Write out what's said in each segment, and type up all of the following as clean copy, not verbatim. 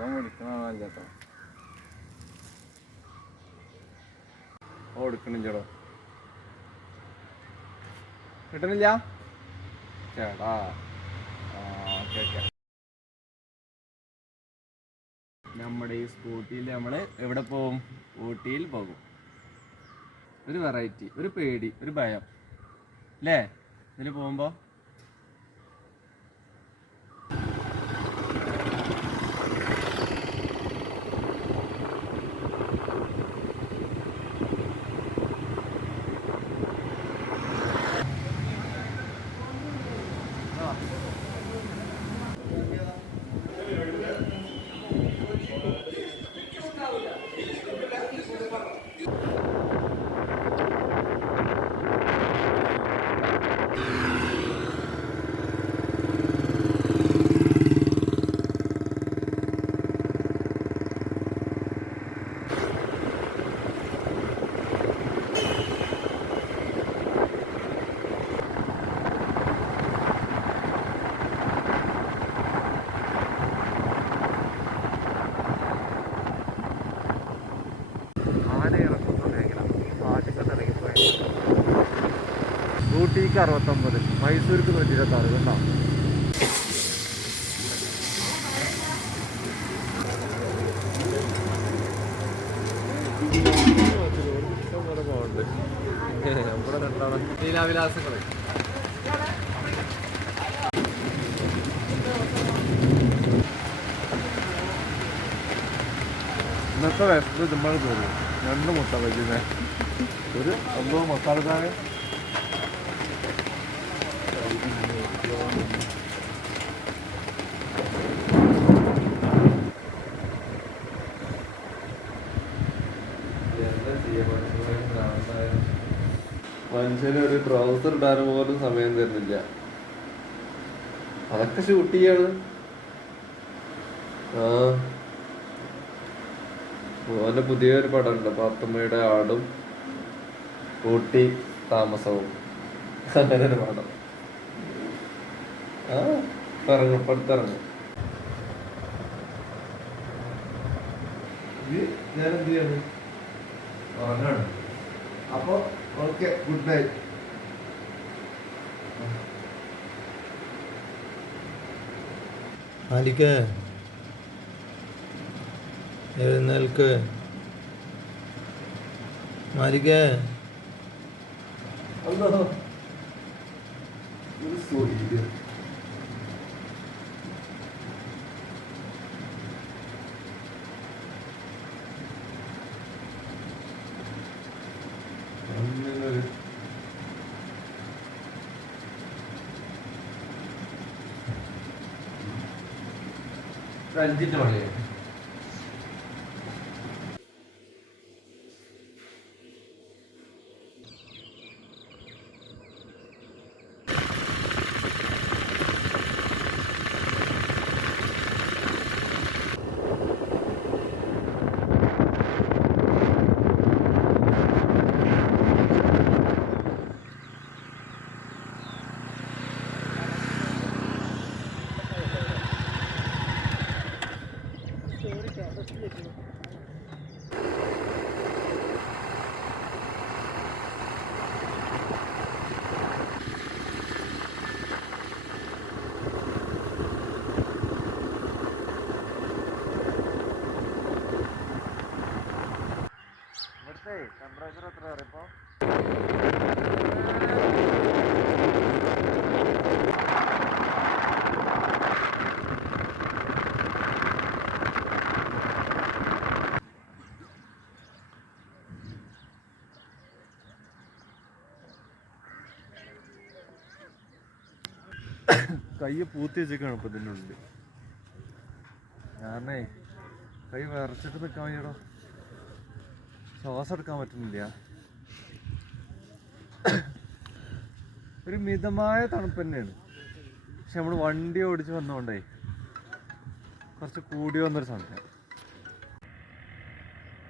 വിളിക്കണോ എടുക്കണില്ലടോ കിട്ടണില്ല ചേട്ടാ. Okay okay. നമ്മുടെ ഈ സ്കൂട്ടിയിൽ നമ്മൾ എവിടെ പോകും? ഊട്ടിയിൽ പോകും. ഒരു വെറൈറ്റി, ഒരു പേടി, ഒരു ഭയം അല്ലേ ഇതിന് പോകുമ്പോൾ? ഊട്ടിക്ക് 69, മൈസൂർക്ക് 126 കണ്ടോ? ഇഷ്ടംപോലെ പോകുന്നുണ്ട് നമ്മുടെ എന്താണ് ലീലാവിലാസങ്ങൾ. ഇന്നത്തെ വിശപ്പ് ഇതുമ്പോൾ തോന്നും. 2 മുട്ട വയ്ക്കുന്നേ, ഒരു 9 മസാല ചായ. മനുഷ്യന് ഒരു ട്രൗസർ ഇടാൻ പോലും സമയം തരുന്നില്ല. അതൊക്കെ ഷൂട്ട് ചെയ്യാണ്. ഓന്റെ പുതിയൊരു പടം ഉണ്ട്, പാത്തുമ്മയുടെ ആടും ഊട്ടി താമസവും. അങ്ങനെ ഒരു പടം ഇറങ്ങും, പടുത്തിറങ്ങും. ഞാൻ എന്ത് ചെയ്യാണ്? ഉറങ്ങാണ്. അപ്പൊ ഓക്കെ, ഗുഡ് നൈറ്റ്. മാലിക്ക് എഴുന്നേൽക്ക്. മാലിക്ക് രഞ്ജിന്റെ പണിയാ. ടെമ്പറേച്ചർ എത്ര അറിയപ്പോ? കൈ പൂത്തി വെച്ചേക്കാണ് ഇപ്പൊ ഇതിൻ്റെ ഉള്ളിൽ. ഞാനേ കൈ വിറച്ചിട്ട് നിൽക്കാൻ വയ്യടോ, ശ്വാസം എടുക്കാൻ പറ്റുന്നില്ല. ഒരു മിതമായ തണുപ്പ് തന്നെയാണ്, പക്ഷെ നമ്മൾ വണ്ടി ഓടിച്ച് വന്നോണ്ടേ കുറച്ച് കൂടി വന്നൊരു സമയം.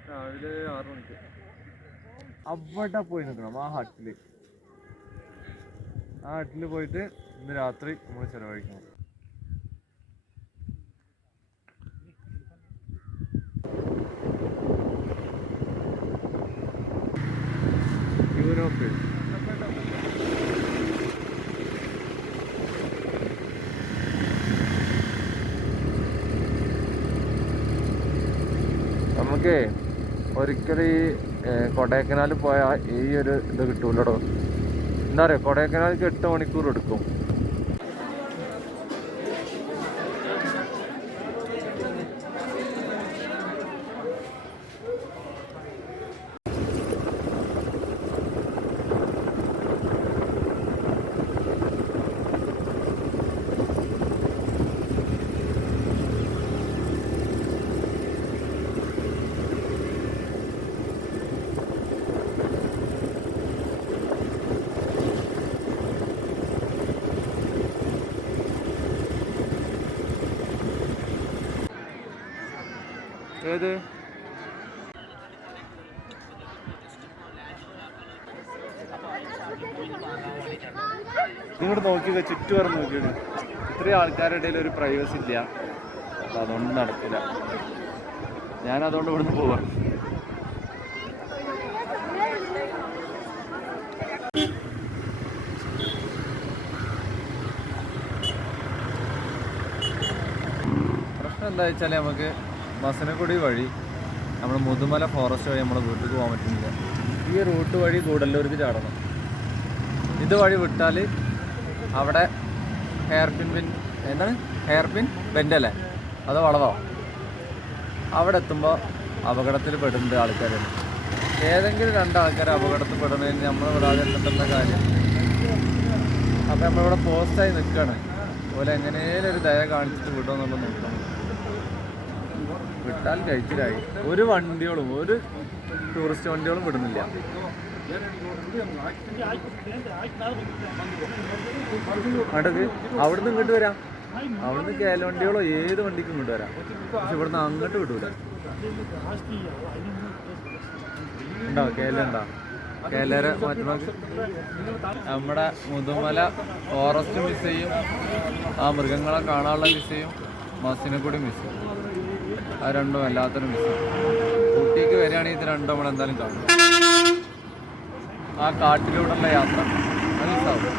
രാവിലെ 6 മണിക്ക് അവിടെ പോയി നിൽക്കണം. ആ ഹട്ടിൽ പോയിട്ട് ഇന്ന് രാത്രി നമ്മൾ ചിലവഴിക്കണം. നോക്ക്. നമുക്ക് ഒരിക്കലും ഈ കൊടൈക്കനാൽ പോയാൽ ഈ ഒരു ഇത് കിട്ടൂലോ. എന്താ പറയുക, കൊടൈക്കനാലിക്ക് 8 മണിക്കൂർ എടുക്കും. ഏത് നിങ്ങോട്ട് നോക്കിയൊക്കെ ചുറ്റുപറം നോക്കിയാണ്. ഇത്രയും ആൾക്കാരുടെ ഇടയിൽ ഒരു പ്രൈവസി ഇല്ല. അതുകൊണ്ട് നടക്കില്ല. ഞാനതുകൊണ്ട് ഇവിടുന്ന് പോവാം. പ്രശ്നം എന്താ വെച്ചാൽ നമുക്ക് മസനക്കുടി വഴി നമ്മൾ മുതുമല ഫോറസ്റ്റ് വഴി നമ്മുടെ വീട്ടിലേക്ക് പോകാൻ പറ്റുന്നില്ല. ഈ റൂട്ട് വഴി ഗൂഡല്ലൂർക്ക് ചാടണം. ഇതുവഴി വിട്ടാൽ അവിടെ ഹെയർ പിൻ ബെൻഡല്ലേ, അത് വളവാവും. അവിടെ എത്തുമ്പോൾ അപകടത്തിൽ പെടുന്ന ആൾക്കാരുണ്ട്. ഏതെങ്കിലും 2 ആൾക്കാർ അപകടത്തിൽ പെടുന്നതിന് നമ്മൾ വിടാതെ എത്തേണ്ട കാര്യം. അപ്പം നമ്മളിവിടെ പോസ്റ്റായി നിൽക്കുകയാണ്. അതുപോലെ എങ്ങനെയും ഒരു ദയ കാണിച്ചിട്ട് വിടുമെന്നുള്ളത് നോക്കണം. വിട്ടാൽ കഴിച്ചിലായി. ഒരു വണ്ടികളും ഒരു ടൂറിസ്റ്റ് വണ്ടികളും വിടുന്നില്ല. അടുക്ക് അവിടുന്ന് ഇങ്ങോട്ട് വരാം. അവിടുന്ന് കേല വണ്ടികളോ ഏത് വണ്ടിക്കും ഇങ്ങോട്ട് വരാം. പക്ഷെ ഇവിടുന്ന് അങ്ങോട്ട് വിടൂല. ഉണ്ടോ കേല? ഉണ്ടോ കേലരെ മാറ്റണം. നമ്മുടെ മുതുമല ഫോറസ്റ്റ് മിസ് ചെയ്യും, ആ മൃഗങ്ങളെ കാണാനുള്ള മിസ് ചെയ്യും, മസിനെക്കൂടി മിസ് ചെയ്യും. ആ രണ്ടും വല്ലാത്തൊരു മിസ്. ഊട്ടിക്ക് വരികയാണെങ്കിൽ ഇത് രണ്ടും നമ്മളെന്തായാലും കാണും. ആ കാട്ടിലൂടെയുള്ള യാത്ര അത് മിസ്സാവും.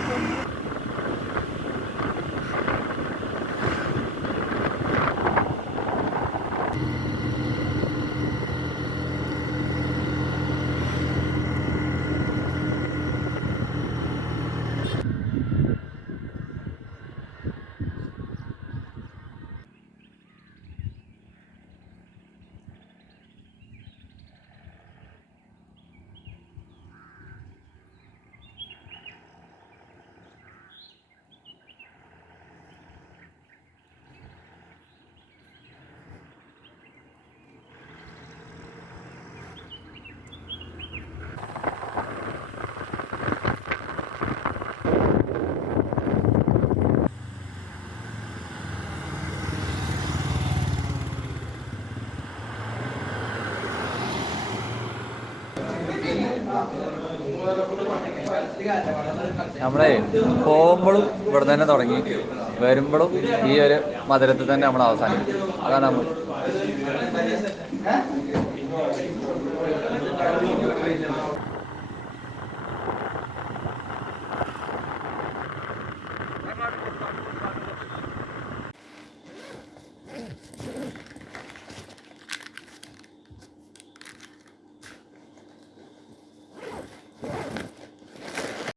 നമ്മളെ പോകുമ്പോഴും ഇവിടെ തന്നെ തുടങ്ങി, വരുമ്പോഴും ഈ ഒരു മധുരത്തിൽ തന്നെ നമ്മൾ അവസാനിക്കും. അതാണ് നമ്മൾ